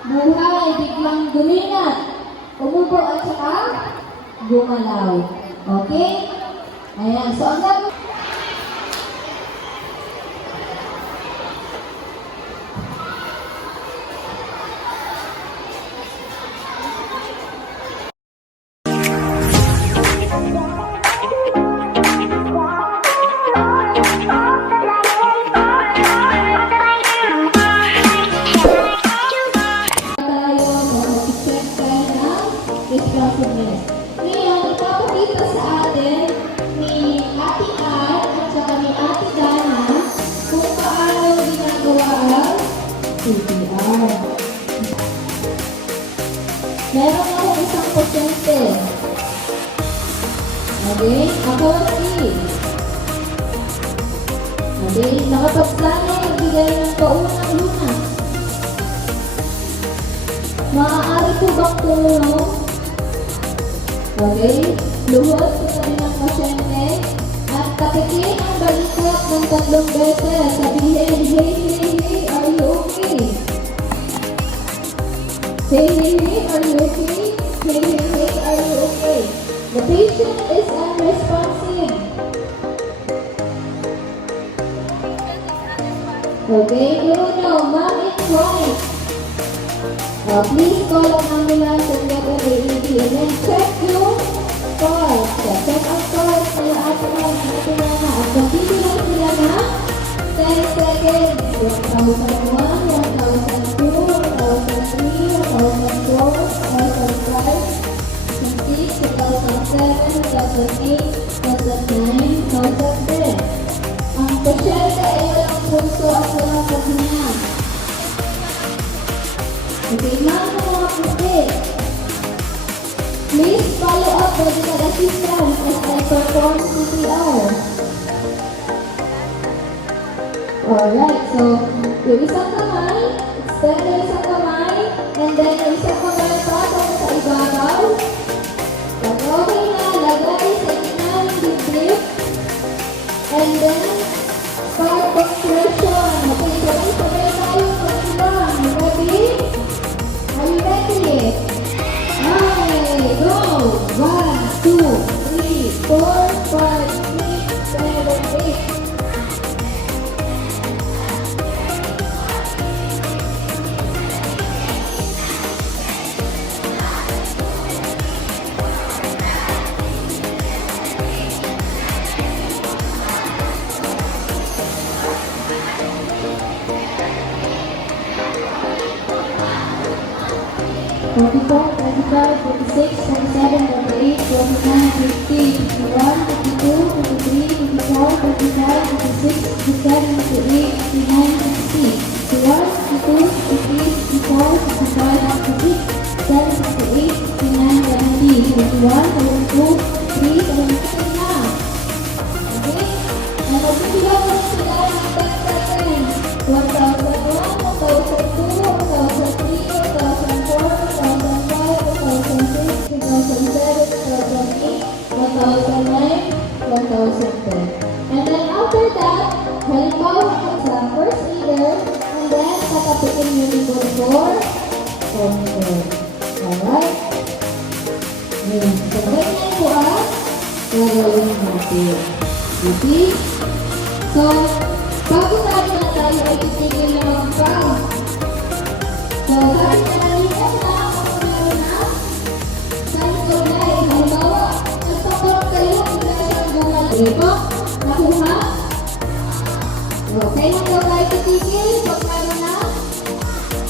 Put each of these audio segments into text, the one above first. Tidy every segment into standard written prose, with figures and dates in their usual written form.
Buhay, biglang guminat. Umubo at saka gumalaw. Okay? Ayan. So, ang gagawin. Responsiveness. Ngayon, ipapakita sa atin ni Ate Ann at saka ni Ate Dana kung paano ginagawa ang CPR. Meron akong isang pasyente. Okay? Ako si. Okay? Nakapagplano magbigay ng paunang lunas. Maaari po bang tulong? Okay? Luhod sa sabi ng pasyente at tapikin ang balikat ng 3 beses. Sabihin, hey, hey, hey, are you okay? Hey, hey, hey, are you okay? Hey, hey, hey, are you okay? The patient is unresponsive. Okay, no, ma'am is right. Please call an ambulance and get an AED and then check your calls. Check ang calls nila ate na at mag-video lang sila na 10 seconds. 1,001, 1,002, 1,003, 1,004, 1,005, 1,006, 2,007, 2,008, 2,009, 2,010. Ang pasyente ay walang pulso at walang paghinga. Okay, ma'am, mga puti. Please follow up medical assistance as I perform CPR. Alright, so yung isang kamay, extend yung isang kamay, and then yung isang kamay patong sa ibabaw. Pag okay na, lagay sa gitna ng dibdib. And then, start compression. Okay, sabay-sabay tayo pagsilang. Ready? Are you ready? Okay, go! 1, 2, 3, 4, 5, 6, 7, 8. Forty-four, 45, 46, 47, 48, 49, 50, 51, 52, 53, 54, 55, 56, 57, 58, 59, 60, 51, 52, 53, 54, 55, 56, 57, 68, 69, 70, 71, 72, 3, 73 na. Okay? And magbibilang mo sila ng 10 seconds. 1,001, 1,002, 1,003, 1,004, 2006, 2007, 2008, 2009, 2010. And then after that, halimbawa sa first aider, and then tatapikin nyo nito for control. Alright? Ngayon, so ganyan po gagawin natin. Okay? So, bago tayo na tayo ay titigil na mag-count. So, kahit na nalimutan na ako meron na sabi ko na halimbawa, nagpaparap kayo kung na siyang bungal. Okay po? Nakuha? Okay na daw tayo titigil pag meron na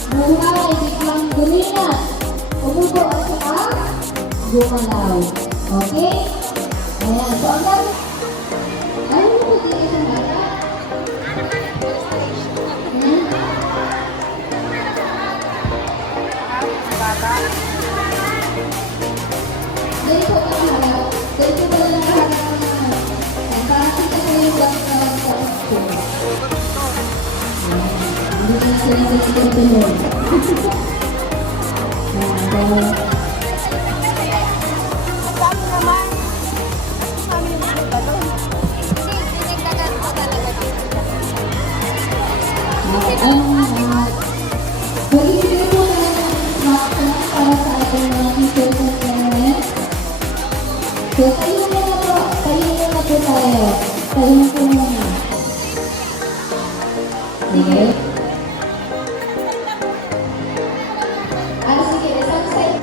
buhay, biglang guminat, umubo at saka gumalaw. Okay? Ayan. So, ang gagawin. Ayaw mo po tigil sa bata? Dahil po ka harap. Dahil po pala nakaharap ka naman. Parang kita ko yung black sa school. Hindi na sila sa tuloy. Bagi po na So, tayo muna po. Tayo muna po tayo. Tayo po muna. Sige. Sige. Isang side.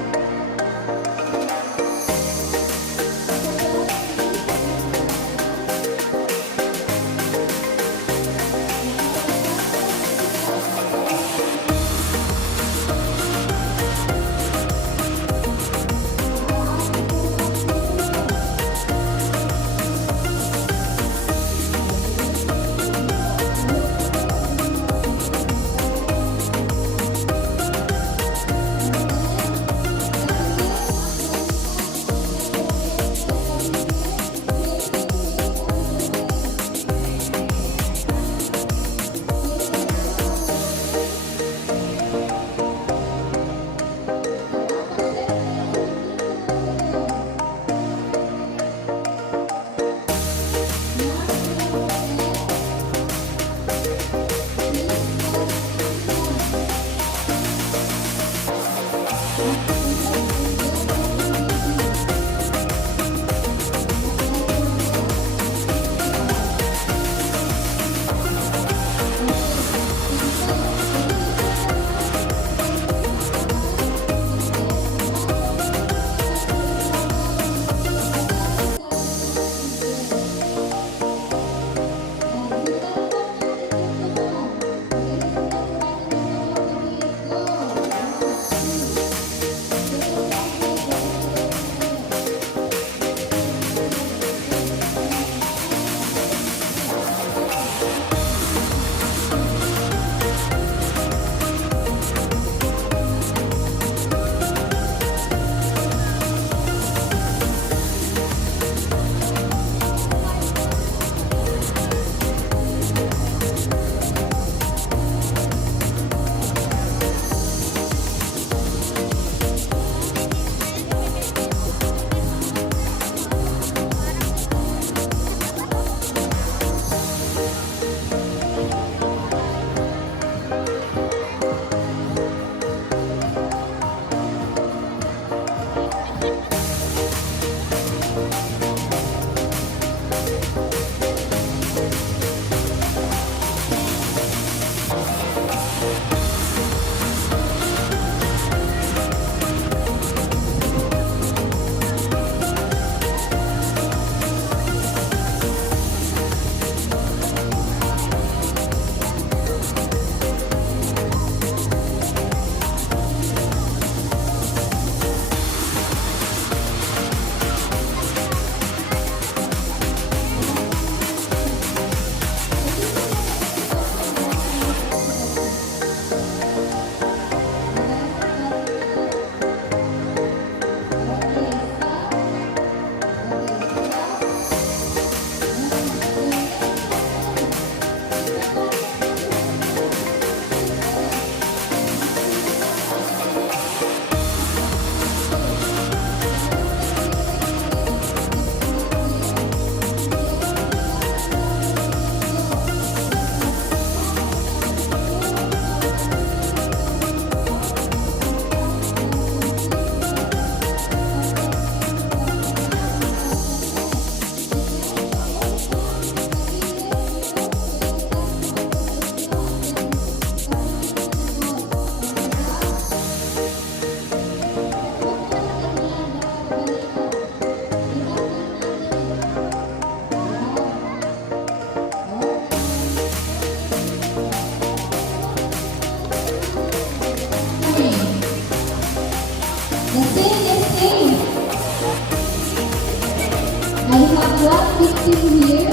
I have one victim here.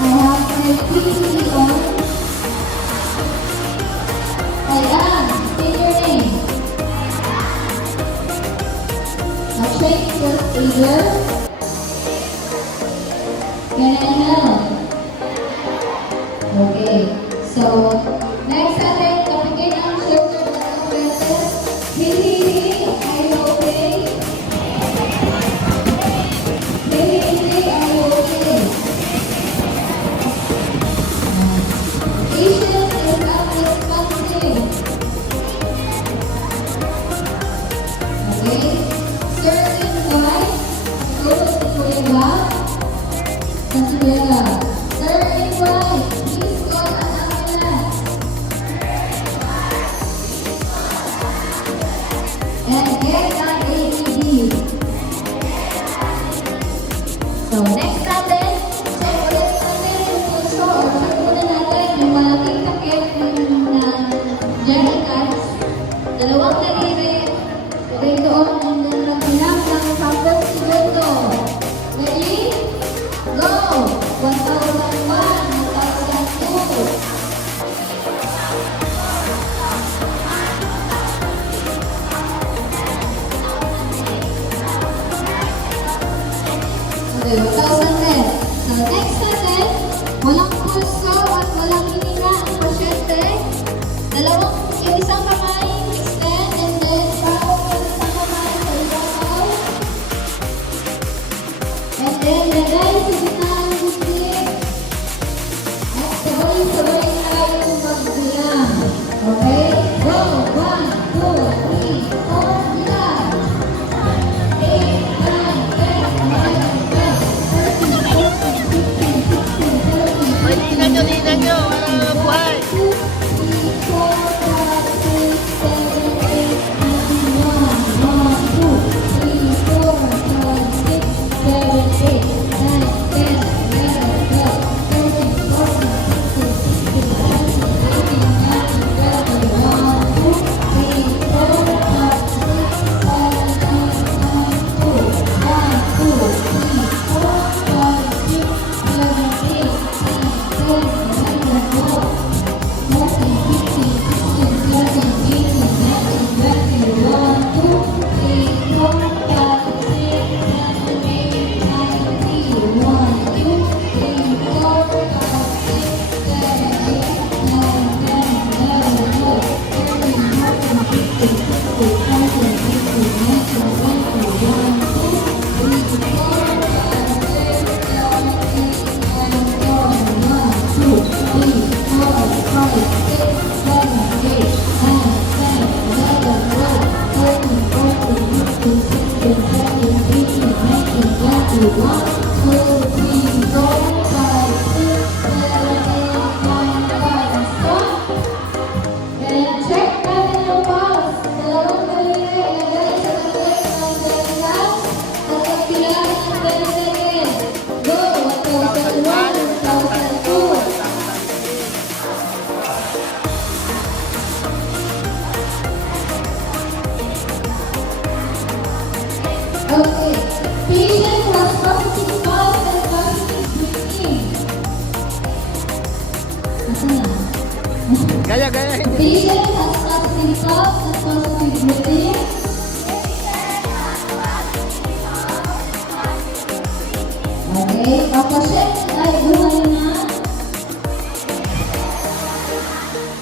I have my pretty on. Ayan, say your name. A trained first aider. Can I help? Okay, so next natin, kapigay ang shoulder na ng beses. Hey, are you okay? Hey, are you okay? Patient is unresponsive. Okay? Check natin ang pulse. Dalawang galingan, ilagay sa tatlong ng galingan. At pagbilangan ng galingan. Go! 1,001, 1,002. Okay. Patient has positive pulse and positive breathing. Asa na? Gaya, gaya. Patient has positive pulse and positive breathing. Okay. Ang pasyente ay buhay na.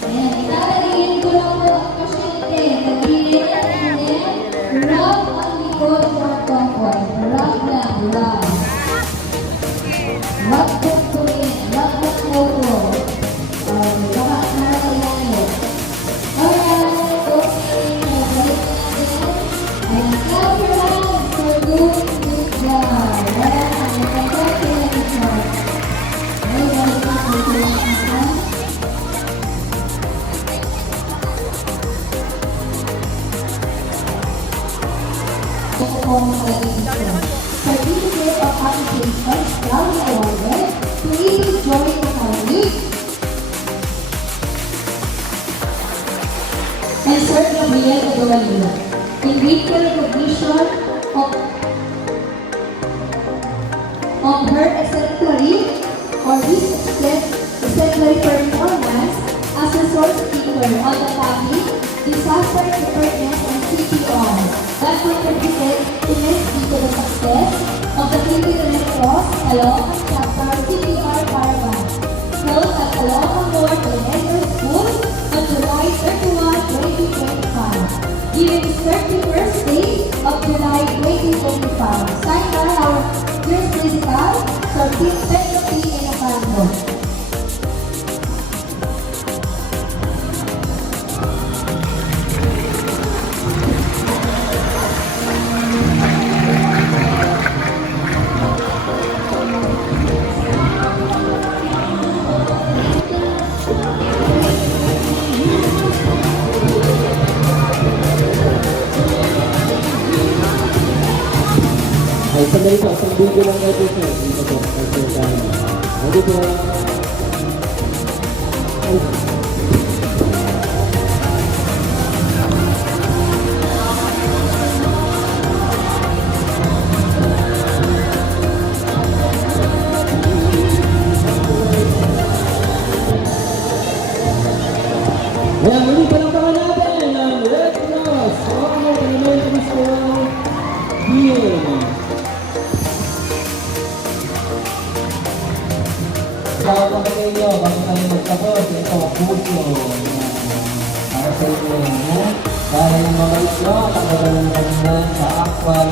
Ayan. Itatagilin ko lang po ang pasyente. Tagilin and then rub ang likod for comfort. Rub lang. Rub. Rub po po rin. Rub po po po. Baka nakakailangan. Alright. Okay. Balik natin. And clap your hands for doing this job. Ayan. Congratulations. Okay. Balik natin. Certificate of Application proudly awarded to Eagles Joy Academy and Sir Gabriel Adualino in grateful recognition of her exemplary or his exemplary performance as a source speaker on the topic disaster preparedness and CPR that contributed immensely to the success of the Philippine Red Cross along chapter CPR Caravan held at Caloocan North Elementary School on July 31, 2025, given the 31st day of July 2025, signed by our first principal, Sir Pedro P. Elefando. Ay, sandali po. Isang video lang kayo po, sir. Dito po. Dito po. Ay. Ayan, muli palakpakan natin ang Red Cross. Caloocan Elementary School. Here. Tawag ko sa inyo, bago tayo magtapos, ito, puso. Para sa inyo yan, ha? Dahil ang mga ito, tagagalan sa actual